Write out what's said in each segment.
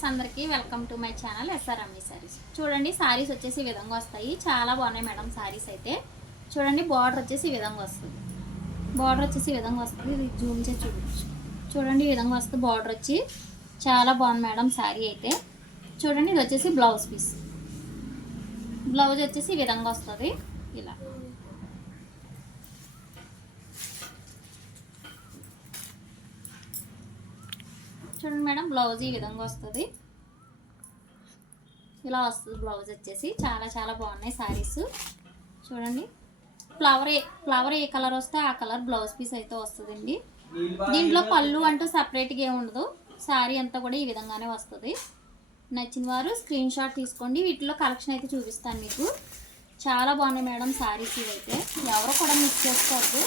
Friends అందరికీ welcome to my channel SR Ammi sarees. చూడండి సారీస్ వచ్చేసి ఈ విధంగా వస్తాయి. చాలా బాగున్నాయి మేడం సారీస్ అయితే. చూడండి బార్డర్ వచ్చేసి ఈ విధంగా వస్తుంది. బార్డర్ వచ్చేసి ఈ విధంగా వస్తుంది. ఇది జూమ్ చేసి చూడవచ్చు. చూడండి ఈ విధంగా వస్తుంది బార్డర్ వచ్చి. చాలా బాగుంది మేడం సారీ అయితే. చూడండి ఇది వచ్చేసి బ్లౌజ్ పీస్. బ్లౌజ్ వచ్చేసి ఈ విధంగా వస్తుంది ఇలా. చూడండి మేడం బ్లౌజ్ ఈ విధంగా వస్తుంది. ఇలా వస్తుంది బ్లౌజ్ వచ్చేసి. చాలా చాలా బాగున్నాయి సారీస్. చూడండి ఫ్లవర్ ఏ కలర్ వస్తే ఆ కలర్ బ్లౌజ్ పీస్ అయితే వస్తుందండి. దీంట్లో పళ్ళు అంటూ సపరేట్గా ఏమి ఉండదు. శారీ అంతా కూడా ఈ విధంగానే వస్తుంది. నచ్చిన వారు స్క్రీన్ షాట్ తీసుకోండి. వీటిలో కలెక్షన్ అయితే చూపిస్తాను మీకు. చాలా బాగున్నాయి మేడం సారీస్ ఇవైతే. ఎవరు కూడా మిస్ చేసుకోవద్దు.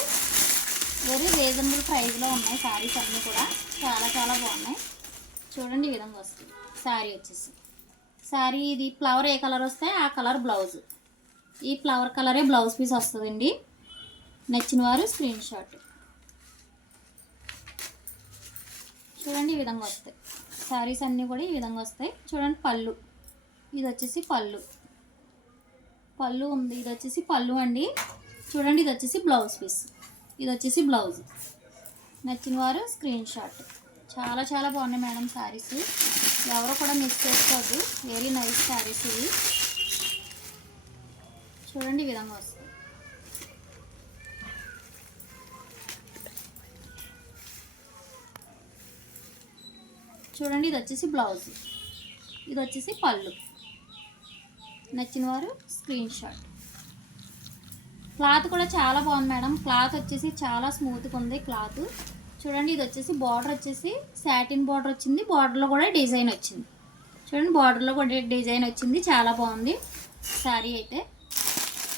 వెరీ రీజనబుల్ ప్రైస్లో ఉన్నాయి శారీస్ అన్నీ కూడా. చాలా చాలా బాగున్నాయి. చూడండి ఈ విధంగా వస్తుంది శారీ వచ్చేసి. శారీ ఇది ఫ్లవర్ ఏ కలర్ వస్తే ఆ కలర్ బ్లౌజ్. ఈ ఫ్లవర్ కలరే బ్లౌజ్ పీస్ వస్తుందండి. నచ్చిన వారు స్క్రీన్ షాట్. చూడండి ఈ విధంగా వస్తాయి శారీస్ అన్నీ కూడా ఈ విధంగా వస్తాయి. చూడండి పళ్ళు, ఇది వచ్చేసి పళ్ళు ఉంది. ఇది వచ్చేసి పళ్ళు అండి. చూడండి ఇది వచ్చేసి బ్లౌజ్ పీస్. ఇది వచ్చేసి బ్లౌజ్. నచ్చిన వారు స్క్రీన్ షాట్. చాలా చాలా బాగున్నాయి మేడం శారీస్. ఎవరు కూడా మిస్ చేసుకోవద్దు. వెరీ నైస్ శారీస్ ఇవి. చూడండి ఈ విధంగా వస్తుంది. చూడండి ఇది వచ్చేసి బ్లౌజ్. ఇది వచ్చేసి పళ్ళు. నచ్చిన వారు స్క్రీన్ షాట్. క్లాత్ కూడా చాలా బాగుంది మేడం. క్లాత్ వచ్చేసి చాలా స్మూత్గా ఉంది క్లాత్. చూడండి ఇది వచ్చేసి బార్డర్ వచ్చేసి సాటిన్ బార్డర్ వచ్చింది. బార్డర్లో కూడా డిజైన్ వచ్చింది. చూడండి బార్డర్లో కూడా డిజైన్ వచ్చింది. చాలా బాగుంది శారీ అయితే.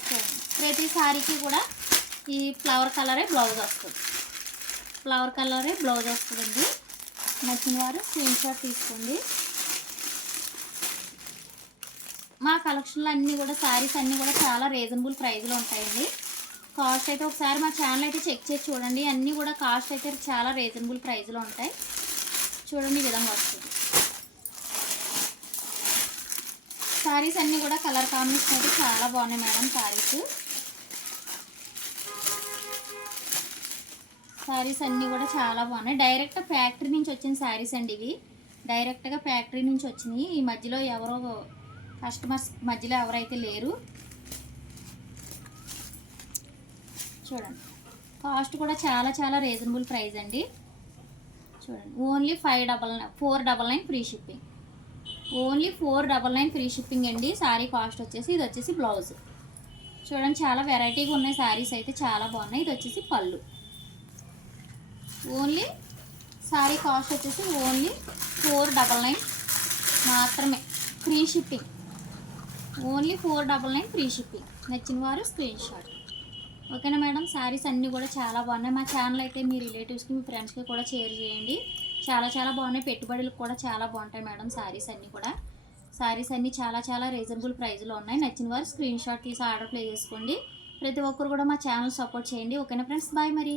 చూడండి ప్రతి శారీకి కూడా ఈ ఫ్లవర్ కలరే బ్లౌజ్ వస్తుంది. ఫ్లవర్ కలరే బ్లౌజ్ వస్తుందండి. నచ్చిన వారు స్క్రీన్ షాట్ తీసుకోండి. మా కలెక్షన్లో అన్నీ కూడా శారీస్ అన్నీ కూడా చాలా రీజనబుల్ ప్రైస్లో ఉంటాయండి. కాస్ట్ అయితే ఒకసారి మా ఛానల్ అయితే చెక్ చేసి చూడండి. అన్నీ కూడా కాస్ట్ అయితే చాలా రీజనబుల్ ప్రైస్లో ఉంటాయి. చూడండి ఈ విధంగా వస్తుంది శారీస్ అన్నీ కూడా. కలర్ కాంబినేషన్ అయితే చాలా బాగున్నాయి మేడం శారీస్ అన్నీ కూడా చాలా బాగున్నాయి. డైరెక్ట్ ఫ్యాక్టరీ నుంచి వచ్చిన శారీస్ అండి ఇవి. డైరెక్ట్గా ఫ్యాక్టరీ నుంచి వచ్చినాయి. ఈ మధ్యలో ఎవరో కస్టమర్స్ మధ్యలో ఎవరైతే లేరు. చూడండి కాస్ట్ కూడా చాలా చాలా రీజనబుల్ ప్రైస్ అండి. చూడండి only 499 free shipping. Only 499 free shipping అండి. శారీ కాస్ట్ వచ్చేసి. ఇది వచ్చేసి బ్లౌజ్. చూడండి చాలా వెరైటీగా ఉన్నాయి శారీస్ అయితే. చాలా బాగున్నాయి. ఇది వచ్చేసి పళ్ళు. ఓన్లీ శారీ కాస్ట్ వచ్చేసి ఓన్లీ 499 మాత్రమే. Free shipping. Only 499 free shipping. నచ్చిన వారు స్క్రీన్ షాట్. ఓకేనా మేడం. శారీస్ అన్నీ కూడా చాలా బాగున్నాయి. మా ఛానల్ అయితే మీ రిలేటివ్స్కి మీ ఫ్రెండ్స్కి కూడా షేర్ చేయండి. చాలా చాలా బాగున్నాయి. పెట్టుబడులకు కూడా చాలా బాగుంటాయి మేడం శారీస్ అన్నీ కూడా. శారీస్ అన్నీ చాలా చాలా రీజనబుల్ ప్రైస్లో ఉన్నాయి. నచ్చిన వారు స్క్రీన్ షాట్ తీసి ఆర్డర్ ప్లేస్ చేసుకోండి. ప్రతి ఒక్కరు కూడా మా ఛానల్ సపోర్ట్ చేయండి. ఓకేనా ఫ్రెండ్స్. బాయ్ మరి.